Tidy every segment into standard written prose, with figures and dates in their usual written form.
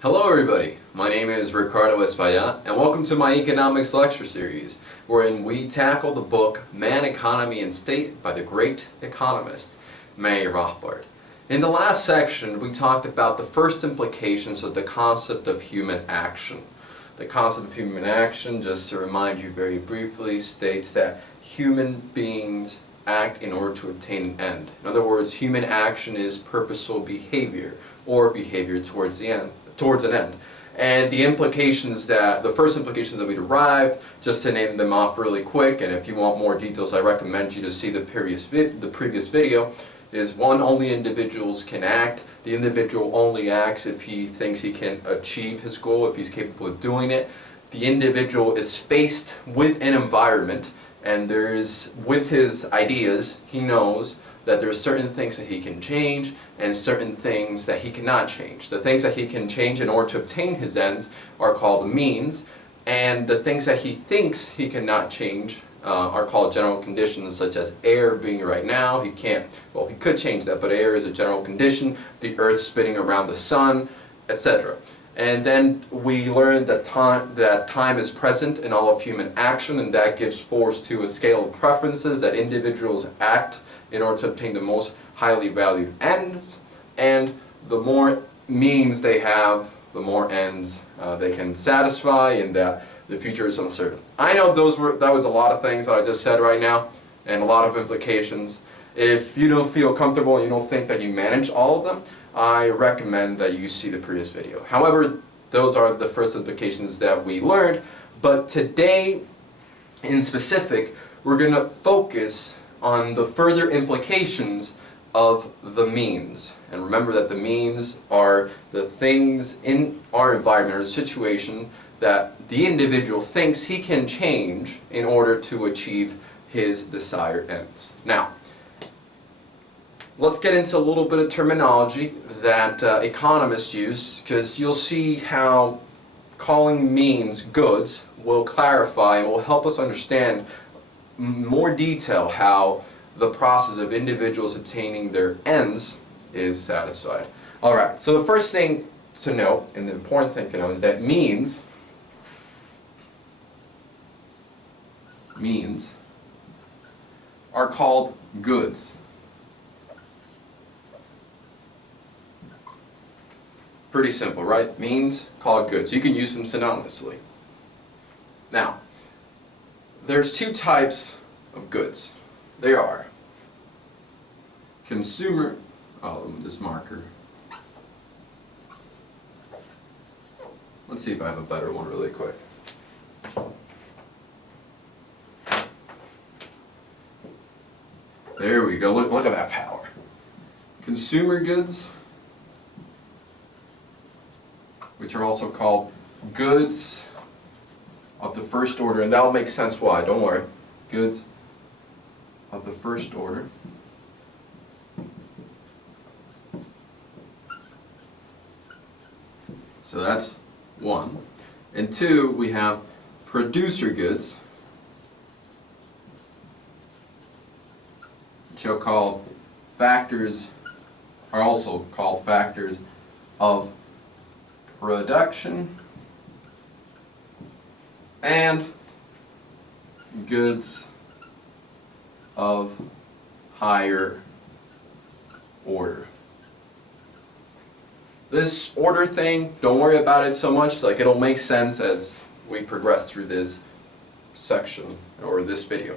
Hello everybody, my name is Ricardo Espaillat and welcome to my economics lecture series wherein we tackle the book Man, Economy and State by the great economist Mayer Rothbard. In the last section we talked about the first implications of the concept of human action. The concept of human action, just to remind you very briefly, states that human beings act in order to obtain an end. In other words, human action is purposeful behavior or behavior towards an end. And the first implications that we derived, just to name them off really quick, and if you want more details I recommend you to see the previous video, is one, only individuals can act. The individual only acts if he thinks he can achieve his goal, if he's capable of doing it. The individual is faced with an environment, and with his ideas, he knows that there are certain things that he can change and certain things that he cannot change. The things that he can change in order to obtain his ends are called the means, and the things that he thinks he cannot change are called general conditions, such as air being right now. He could change that, but air is a general condition, the earth spinning around the sun, etc. And then we learned that time is present in all of human action, and that gives force to a scale of preferences that individuals act in order to obtain the most highly valued ends, and the more means they have, the more ends they can satisfy, and that the future is uncertain. I know that was a lot of things that I just said right now, and a lot of implications. If you don't feel comfortable and you don't think that you manage all of them, I recommend that you see the previous video. However, those are the first implications that we learned, but today in specific we're going to focus on the further implications of the means. And remember that the means are the things in our environment or situation that the individual thinks he can change in order to achieve his desired ends. Now, let's get into a little bit of terminology that economists use, because you'll see how calling means goods will clarify and will help us understand more detail how the process of individuals obtaining their ends is satisfied. Alright, so the first thing to note, and the important thing to know, is that means are called goods. Pretty simple, right? Means called goods. You can use them synonymously. Now, there's two types of goods. They are consumer, this marker. Let's see if I have a better one really quick. There we go. Look at that power. Consumer goods, which are also called goods of the first order, and that'll make sense why, don't worry. Goods of the first order. So that's one. And two, we have producer goods, which are also called factors of production, and goods of higher order. This order thing, don't worry about it so much, like it'll make sense as we progress through this section or this video.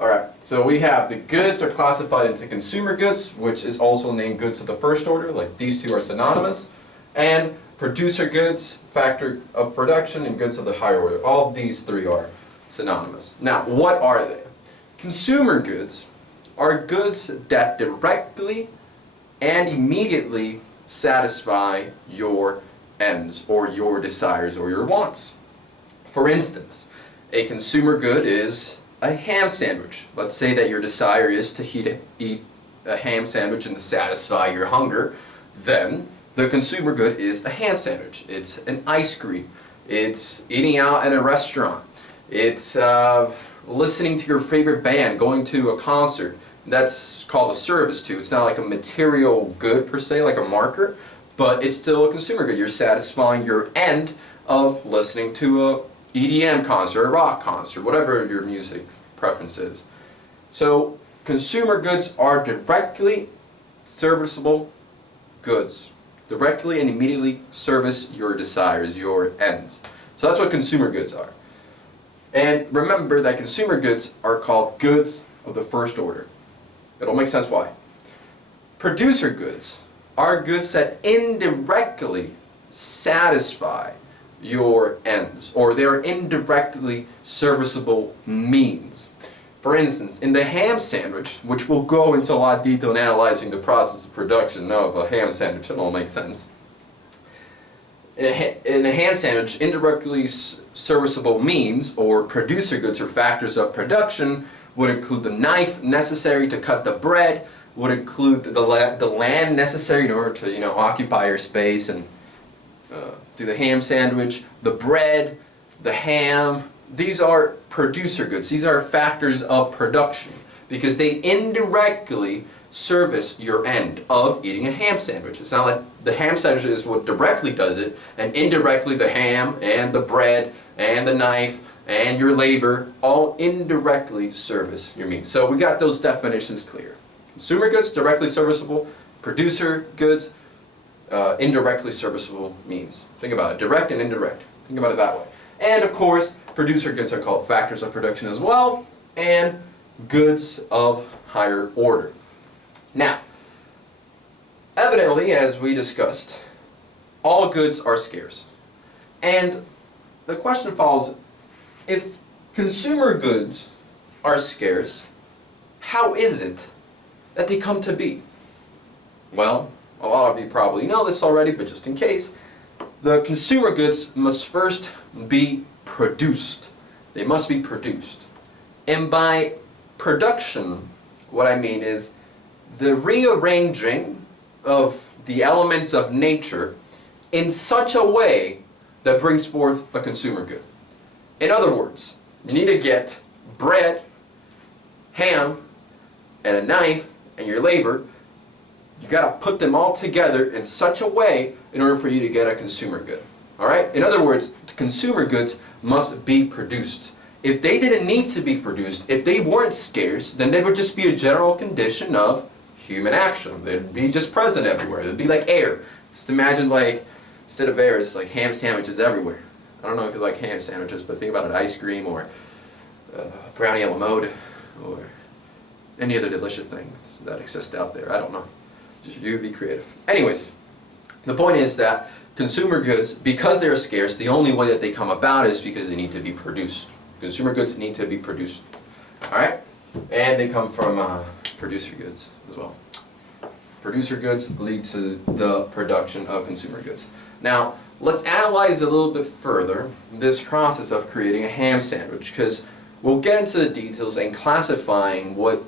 Alright, so we have the goods are classified into consumer goods, which is also named goods of the first order, like these two are synonymous, and producer goods, factor of production, and goods of the higher order. All of these three are synonymous. Now, what are they? Consumer goods are goods that directly and immediately satisfy your ends or your desires or your wants. For instance, a consumer good is a ham sandwich. Let's say that your desire is to eat a ham sandwich and to satisfy your hunger. Then the consumer good is a ham sandwich. It's an ice cream. It's eating out at a restaurant. It's listening to your favorite band, going to a concert. That's called a service too. It's not like a material good per se, like a marker, but it's still a consumer good. You're satisfying your end of listening to a EDM concert, a rock concert, whatever your music preference is. So consumer goods are directly serviceable goods. Directly and immediately service your desires, your ends. So that's what consumer goods are. And remember that consumer goods are called goods of the first order. It'll make sense why. Producer goods are goods that indirectly satisfy your ends, or they are indirectly serviceable means. For instance, in the ham sandwich, which we'll go into a lot of detail in analyzing the process of production of a ham sandwich, it'll all make sense. In a ham sandwich, indirectly serviceable means, or producer goods or factors of production, would include the knife necessary to cut the bread, would include the land necessary in order to, occupy your space and do the ham sandwich, the bread, the ham. These are producer goods. These are factors of production because they indirectly service your end of eating a ham sandwich. It's not like the ham sandwich is what directly does it, and indirectly the ham and the bread and the knife and your labor all indirectly service your means. So we got those definitions clear. Consumer goods, directly serviceable. Producer goods, indirectly serviceable means. Think about it, direct and indirect. Think about it that way. And of course, producer goods are called factors of production as well, and goods of higher order. Now, evidently, as we discussed, all goods are scarce. And the question follows, if consumer goods are scarce, how is it that they come to be? Well, a lot of you probably know this already, but just in case, the consumer goods must first be produced. They must be produced. And by production, what I mean is the rearranging of the elements of nature in such a way that brings forth a consumer good. In other words, you need to get bread, ham, and a knife, and your labor. You got to put them all together in such a way in order for you to get a consumer good. Alright? In other words, the consumer goods must be produced. If they didn't need to be produced, if they weren't scarce, then they would just be a general condition of human action. They'd be just present everywhere. They'd be like air. Just imagine, like, instead of air, it's like ham sandwiches everywhere. I don't know if you like ham sandwiches, but think about it, ice cream or brownie a la mode or any other delicious thing that exists out there. I don't know. Just you be creative. Anyways, the point is that consumer goods, because they're scarce, the only way that they come about is because they need to be produced. Consumer goods need to be produced. Alright? And they come from producer goods as well. Producer goods lead to the production of consumer goods. Now, let's analyze a little bit further this process of creating a ham sandwich, because we'll get into the details and classifying what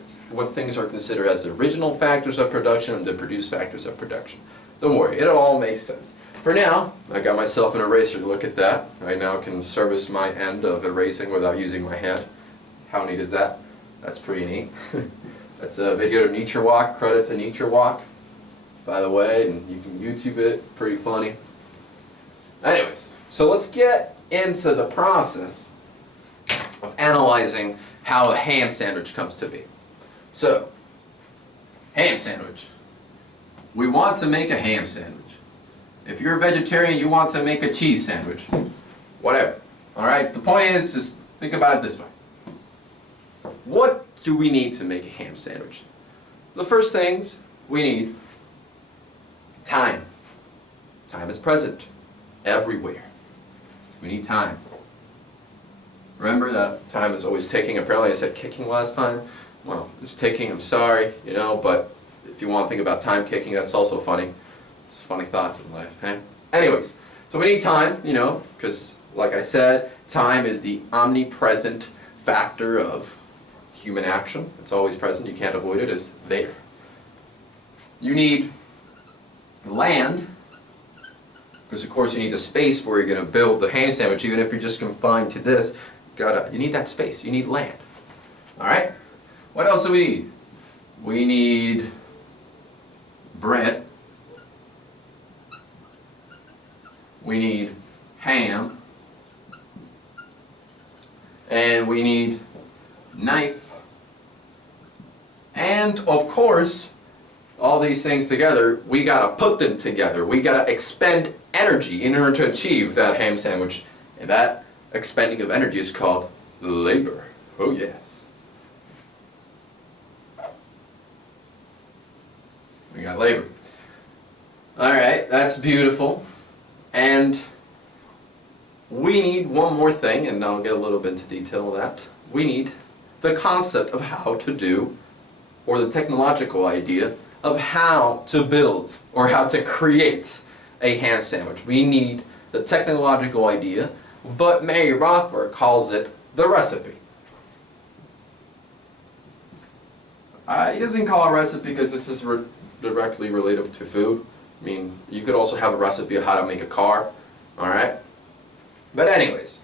things are considered as the original factors of production and the produced factors of production. Don't worry, it'll all make sense. For now, I got myself an eraser. Look at that. I now can service my end of erasing without using my hand. How neat is that? That's pretty neat. That's a video of Nature Walk. Credit to Nature Walk, by the way, and you can YouTube it. Pretty funny. Anyways, so let's get into the process of analyzing how a ham sandwich comes to be. So, ham sandwich. We want to make a ham sandwich. If you're a vegetarian, you want to make a cheese sandwich. Whatever. Alright? The point is, just think about it this way. What do we need to make a ham sandwich? The first things we need: time. Time is present everywhere. We need time. Remember that time is always ticking. Apparently I said kicking last time. Well, it's ticking, I'm sorry, but if you want to think about time kicking, that's also funny. It's funny thoughts in life, hey? Anyways, so we need time, because like I said, time is the omnipresent factor of human action. It's always present, you can't avoid it, it's there. You need land, because of course you need the space where you're going to build the ham sandwich. Even if you're just confined to this, you need that space, you need land. Alright? What else do we need? We need bread. we need ham, and we need knife, and of course, all these things together, we gotta put them together. We gotta expend energy in order to achieve that ham sandwich, and that expending of energy is called labor. Oh yes. We got labor. Alright, that's beautiful. And we need one more thing, and I'll get a little bit into detail of that. We need the concept of how to do, or the technological idea of how to build, or how to create a ham sandwich. We need the technological idea, but Mary Rothbard calls it the recipe. He doesn't call it a recipe because this is directly related to food. I mean, you could also have a recipe of how to make a car, alright? But anyways,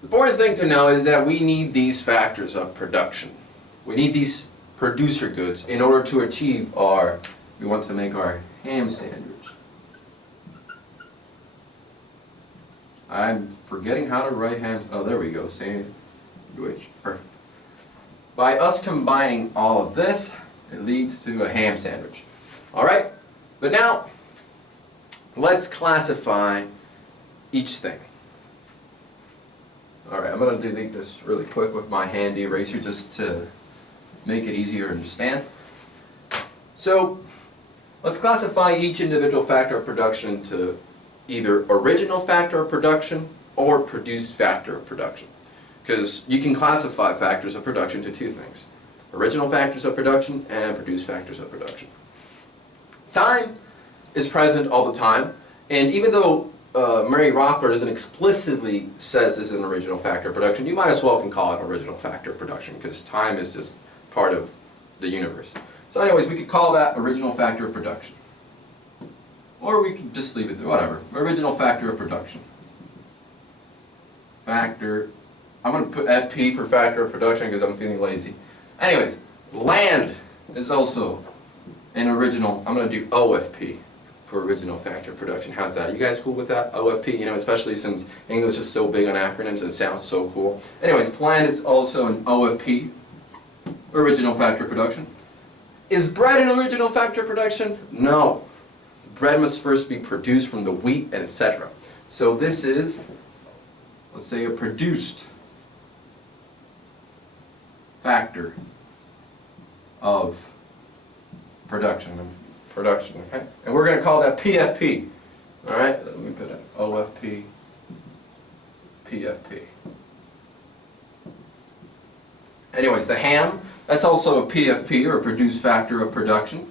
the important thing to know is that we need these factors of production. We need these producer goods in order to achieve we want to make our ham sandwich. I'm forgetting how to write ham, oh there we go, sandwich, perfect. By us combining all of this, it leads to a ham sandwich. Alright, but now, let's classify each thing. Alright, I'm going to delete this really quick with my handy eraser just to make it easier to understand. So, let's classify each individual factor of production into either original factor of production or produced factor of production. Because you can classify factors of production to two things: original factors of production and produced factors of production. Time is present all the time, and even though Mary Rothbard doesn't explicitly says this is an original factor of production, you might as well can call it an original factor of production, because time is just part of the universe. So anyways, we could call that original factor of production. Or we could just leave it there, whatever. Original factor of production. Factor, I'm going to put FP for factor of production because I'm feeling lazy. Anyways, land is also an original, I'm going to do OFP for original factor of production. How's that? You guys cool with that? OFP, you know, especially since English is so big on acronyms and it sounds so cool. Anyways, land is also an OFP, original factor of production. Is bread an original factor of production? No. Bread must first be produced from the wheat and etc. So this is, let's say, a produced factor of production, okay? And we're going to call that PFP. Alright, let me put it OFP, PFP. Anyways, the ham, that's also a PFP, or a produced factor of production.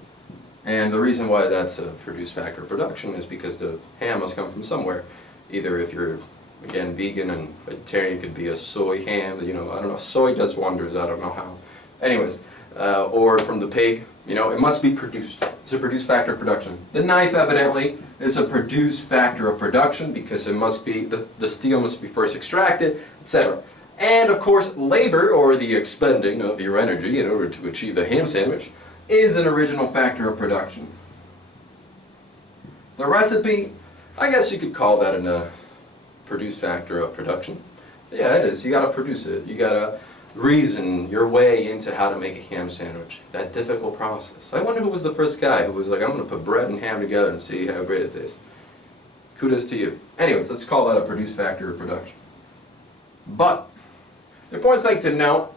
And the reason why that's a produced factor of production is because the ham must come from somewhere. Either if you're, again, vegan and vegetarian, it could be a soy ham, you know, I don't know, soy does wonders, I don't know how. Anyways, or from the pig, you know, it must be produced. It's a produced factor of production. The knife, evidently, is a produced factor of production because it must be, the steel must be first extracted, etc. And of course, labor, or the expending of your energy in order to achieve the ham sandwich, is an original factor of production. The recipe, I guess you could call that a produced factor of production. Yeah, it is. You gotta produce it. You gotta reason your way into how to make a ham sandwich. That difficult process. I wonder who was the first guy who was like, I'm gonna put bread and ham together and see how great it tastes. Kudos to you. Anyways, let's call that a produced factor of production. But the important thing to note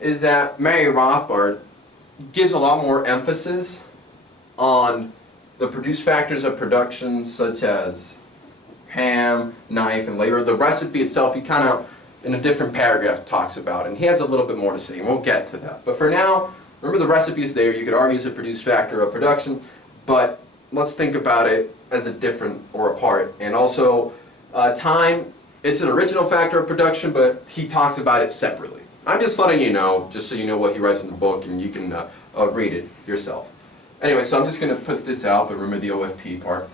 is that Mary Rothbard gives a lot more emphasis on the produced factors of production, such as ham, knife, and labor. The recipe itself, he kind of, in a different paragraph, talks about, and he has a little bit more to say, and we'll get to that. But for now, remember the recipe is there. You could argue it's a produced factor of production, but let's think about it as a different or a part. And also, time, it's an original factor of production, but he talks about it separately. I'm just letting you know, just so you know what he writes in the book, and you can read it yourself. Anyway, so I'm just going to put this out, but remember the OFP part.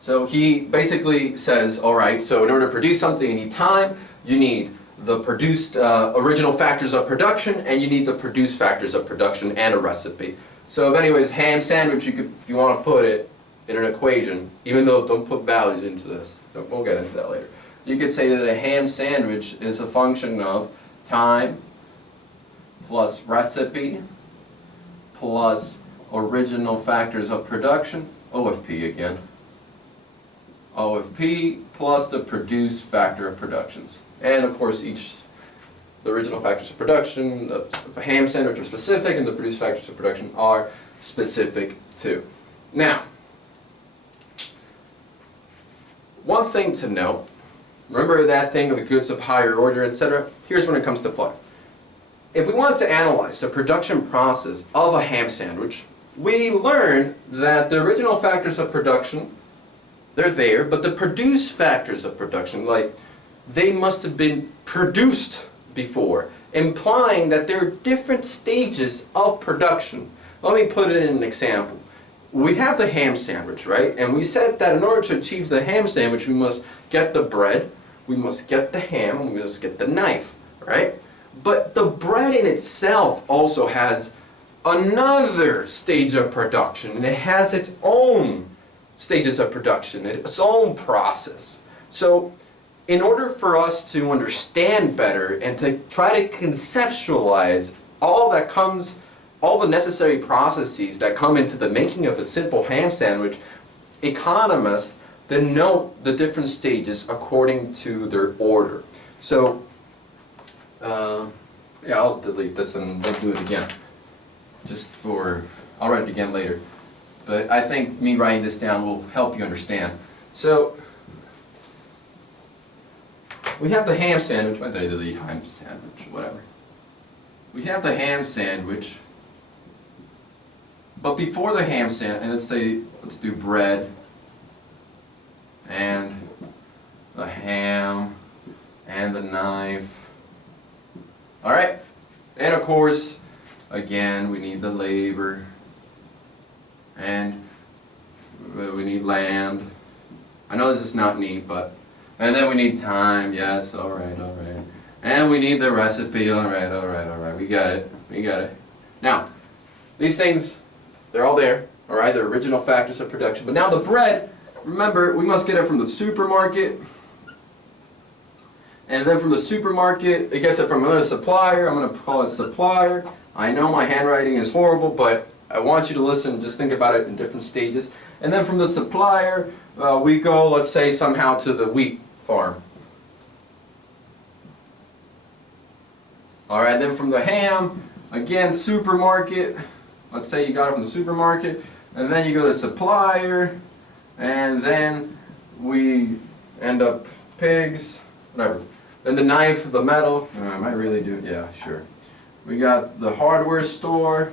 So he basically says, alright, so in order to produce something, you need time, you need the produced original factors of production, and you need the produced factors of production and a recipe. So anyways, ham sandwich, you could, if you want to put it, in an equation, even though don't put values into this, we'll get into that later. You could say that a ham sandwich is a function of time plus recipe plus original factors of production, OFP again, OFP plus the produced factor of productions. And of course the original factors of production of a ham sandwich are specific and the produced factors of production are specific too. Now, one thing to note, remember that thing of the goods of higher order, etc.? Here's when it comes to play. If we wanted to analyze the production process of a ham sandwich, we learned that the original factors of production, they're there, but the produced factors of production, like they must have been produced before, implying that there are different stages of production. Let me put it in an example. We have the ham sandwich, right? And we said that in order to achieve the ham sandwich, we must get the bread, we must get the ham, we must get the knife, right? But the bread in itself also has another stage of production, and it has its own stages of production, its own process. So in order for us to understand better and to try to conceptualize all the necessary processes that come into the making of a simple ham sandwich, economists then note the different stages according to their order. So, yeah, I'll delete this and we'll do it again. I'll write it again later. But I think me writing this down will help you understand. So, we have the ham sandwich. Why did I delete ham sandwich? Whatever. We have the ham sandwich. But before the ham sandwich, and let's do bread and the ham and the knife. Alright? And of course, again, we need the labor and we need land. I know this is not neat, but and then we need time. Yes, alright. And we need the recipe. Alright. We got it. Now, these things, they're all there, alright? They're original factors of production. But now the bread, remember, we must get it from the supermarket. And then from the supermarket, it gets it from another supplier. I'm going to call it supplier. I know my handwriting is horrible, but I want you to listen and just think about it in different stages. And then from the supplier, we go, let's say, somehow to the wheat farm. Alright, then from the ham, again, supermarket. Let's say you got it from the supermarket. And then you go to supplier. And then we end up pigs, whatever. Then the knife, the metal. I might really do, yeah, sure. We got the hardware store.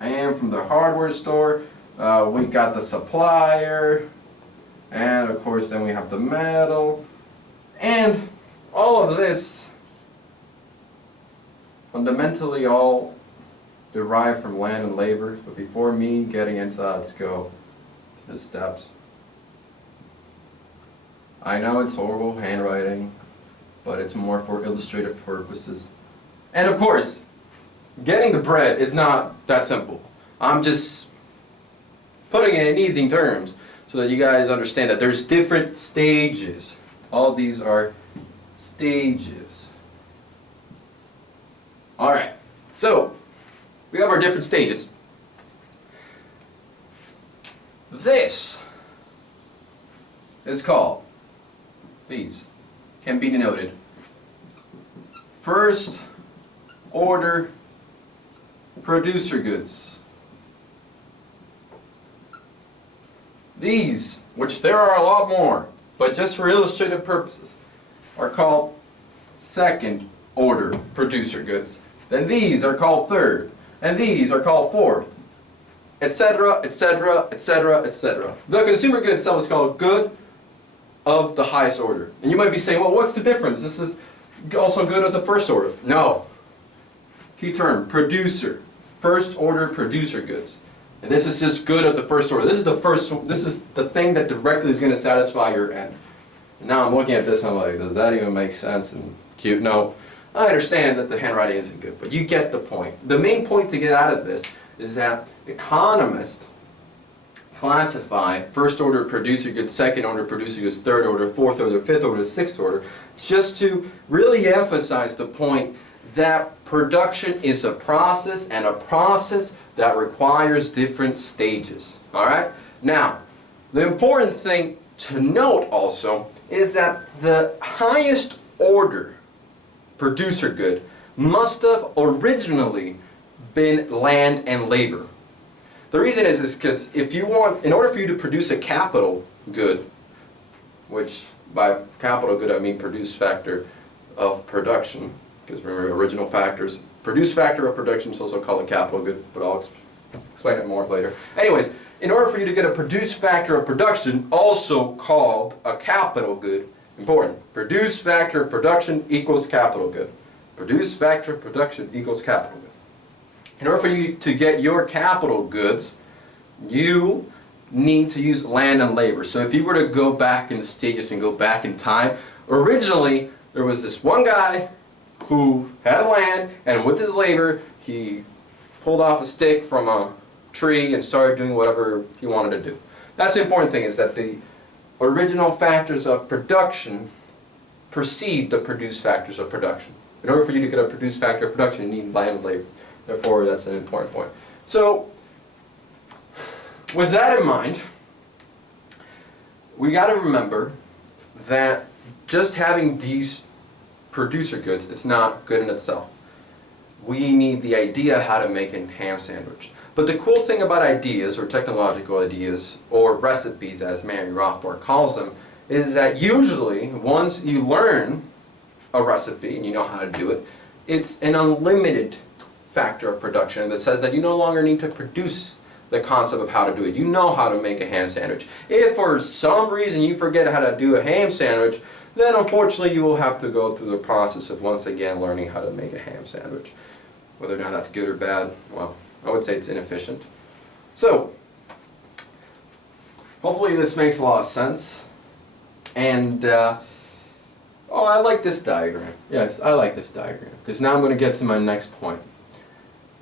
And from the hardware store, we got the supplier. And of course, then we have the metal. And all of this, fundamentally all derived from land and labor. But before me getting into that, let's go to the steps. I know it's horrible handwriting, but it's more for illustrative purposes. And of course, getting the bread is not that simple. I'm just putting it in easy terms so that you guys understand that there's different stages. All these are stages. Alright, so we have our different stages. This is called, these can be denoted first order producer goods. These, which there are a lot more, but just for illustrative purposes, are called second order producer goods. Then these are called third, and these are called fourth, etc., etc., etc., etc. The consumer good itself is called good of the highest order. And you might be saying, well, what's the difference? This is also good of the first order. No. Key term, producer. First order producer goods. And this is just good of the first order. This is the thing that directly is going to satisfy your end. And now I'm looking at this and I'm like, does that even make sense and cute? No. I understand that the handwriting isn't good, but you get the point. The main point to get out of this is that economists classify first order producer goods, second order producer goods, third order, fourth order, fifth order, sixth order, just to really emphasize the point that production is a process, and a process that requires different stages. Alright? Now, the important thing to note also is that the highest order producer good must have originally been land and labor. The reason is because if you want, in order for you to produce a capital good, which by capital good I mean produce factor of production, because remember original factors, produce factor of production is also called a capital good, but I'll explain it more later. Anyways, in order for you to get a produce factor of production, also called a capital good, important, produce factor of production equals capital good. Produce factor of production equals capital good. In order for you to get your capital goods, you need to use land and labor. So if you were to go back in the stages and go back in time, originally there was this one guy who had land, and with his labor he pulled off a stick from a tree and started doing whatever he wanted to do. That's the important thing, is that the original factors of production precede the produced factors of production. In order for you to get a produced factor of production, you need land and labor. Therefore, that's an important point. So, with that in mind, we got to remember that just having these producer goods, it's not good in itself. We need the idea how to make a ham sandwich. But the cool thing about ideas, or technological ideas, or recipes as Mary Rothbard calls them, is that usually once you learn a recipe and you know how to do it, it's an unlimited factor of production that says that you no longer need to produce the concept of how to do it. You know how to make a ham sandwich. If for some reason you forget how to do a ham sandwich, then unfortunately you will have to go through the process of once again learning how to make a ham sandwich. Whether or not that's good or bad, well, I would say it's inefficient. So, hopefully this makes a lot of sense. And, oh, I like this diagram. Yes, I like this diagram, because now I'm going to get to my next point.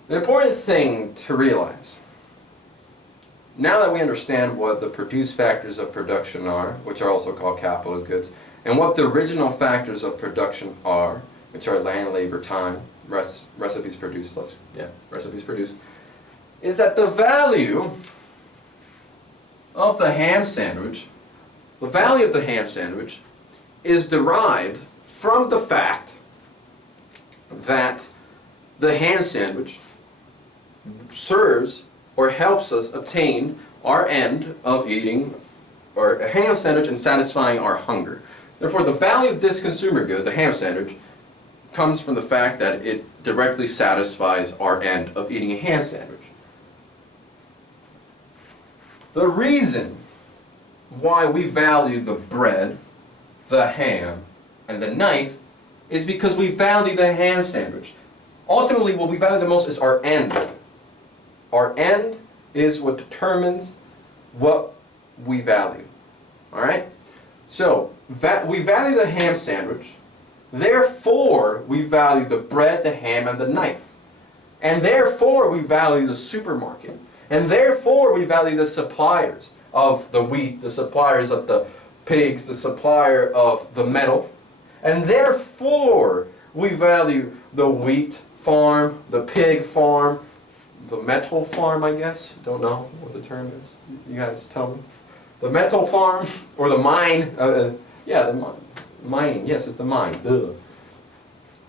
The important thing to realize, now that we understand what the produced factors of production are, which are also called capital goods, and what the original factors of production are, which are land, labor, time, recipes produced, recipes produced, is that the value of the ham sandwich, is derived from the fact that the ham sandwich serves or helps us obtain our end of eating or a ham sandwich and satisfying our hunger. Therefore, the value of this consumer good, the ham sandwich, comes from the fact that it directly satisfies our end of eating a ham sandwich. The reason why we value the bread, the ham, and the knife is because we value the ham sandwich. Ultimately, what we value the most is our end. Our end is what determines what we value. Alright? So, we value the ham sandwich, therefore we value the bread, the ham, and the knife. And therefore we value the supermarket. And therefore we value the suppliers of the wheat, the suppliers of the pigs, the supplier of the metal. And therefore we value the wheat farm, the pig farm, the metal farm, I guess. Don't know what the term is. You guys tell me. The metal farm, or the mine. Yeah, the mining. Yes, it's the mine. Duh.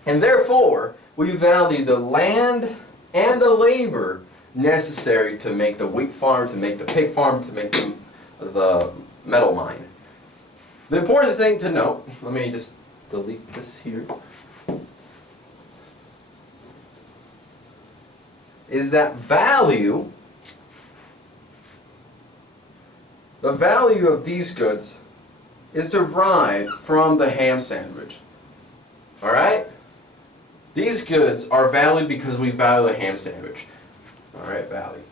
And therefore, we value the land and the labor necessary to make the wheat farm, to make the pig farm, to make the metal mine. The important thing to note, let me just delete this here, is that value, the value of these goods is derived from the ham sandwich. Alright? These goods are valued because we value the ham sandwich. Alright, value.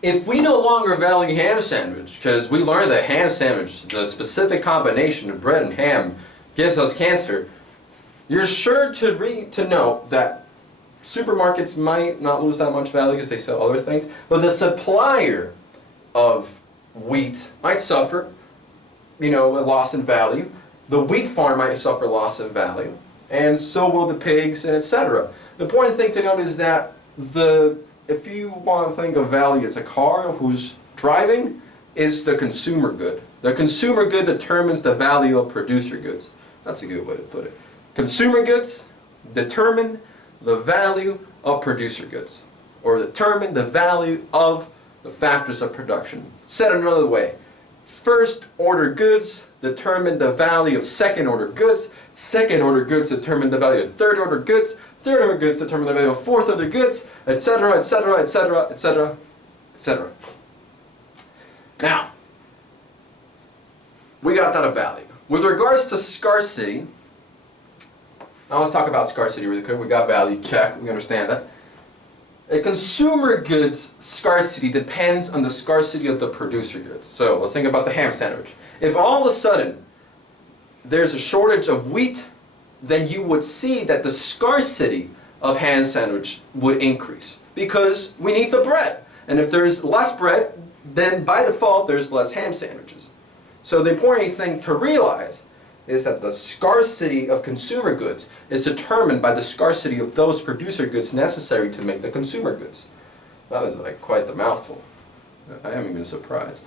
If we no longer value ham sandwich, because we learned that ham sandwich, the specific combination of bread and ham, gives us cancer, you're sure to know that supermarkets might not lose that much value because they sell other things, but the supplier of wheat might suffer, a loss in value. The wheat farm might suffer loss in value, and so will the pigs, and etc. The important thing to note is that if you want to think of value as a car who's driving, is the consumer good. The consumer good determines the value of producer goods. That's a good way to put it. Consumer goods determine the value of producer goods, or determine the value of the factors of production. Said another way, first order goods determine the value of second order goods, second order goods determine the value of third order goods, third order goods determine the value of fourth order goods, etc., etc., etc., etc., etc. Now, we got that of value. With regards to scarcity, now let's talk about scarcity really quick. We got value, check, we understand that. A consumer goods scarcity depends on the scarcity of the producer goods. So let's think about the ham sandwich. If all of a sudden there's a shortage of wheat, then you would see that the scarcity of ham sandwich would increase because we need the bread. And if there's less bread, then by default there's less ham sandwiches. So the important thing to realize is that the scarcity of consumer goods is determined by the scarcity of those producer goods necessary to make the consumer goods. That is like quite the mouthful. I am even surprised.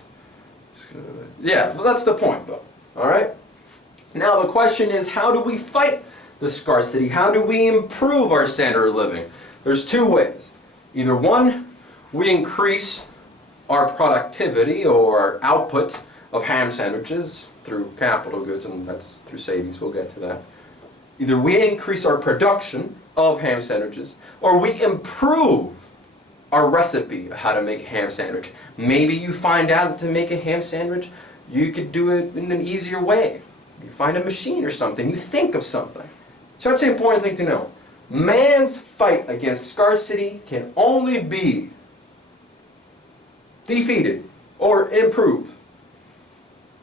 Yeah, well, that's the point though. Alright? Now the question is, how do we fight the scarcity? How do we improve our standard of living? There's two ways. Either one, we increase our productivity or output of ham sandwiches through capital goods, and that's through savings, we'll get to that. Either we increase our production of ham sandwiches, or we improve our recipe of how to make a ham sandwich. Maybe you find out that to make a ham sandwich, you could do it in an easier way. You find a machine or something, you think of something. So that's the important thing to know. Man's fight against scarcity can only be defeated or improved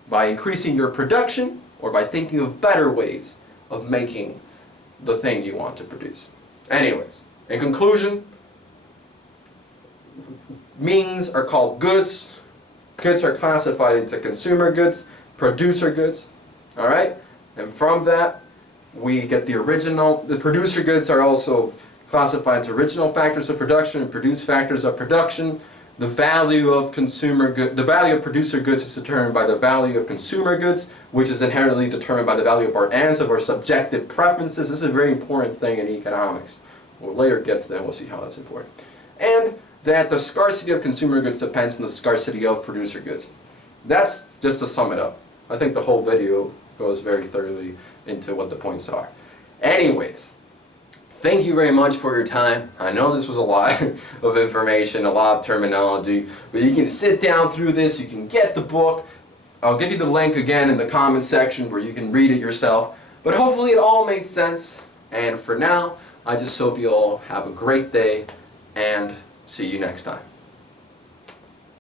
by increasing your production or by thinking of better ways of making the thing you want to produce. Anyways, in conclusion, means are called goods. Goods are classified into consumer goods, producer goods, alright? And from that, we get the producer goods are also classified into original factors of production and produced factors of production. The value of the value of producer goods is determined by the value of consumer goods, which is inherently determined by the value of our ends, of our subjective preferences. This is a very important thing in economics. We'll later get to that, we'll see how that's important. And that the scarcity of consumer goods depends on the scarcity of producer goods. That's just to sum it up. I think the whole video goes very thoroughly into what the points are. Anyways, thank you very much for your time. I know this was a lot of information, a lot of terminology, but you can sit down through this, you can get the book. I'll give you the link again in the comment section where you can read it yourself. But hopefully it all made sense. And for now, I just hope you all have a great day and see you next time.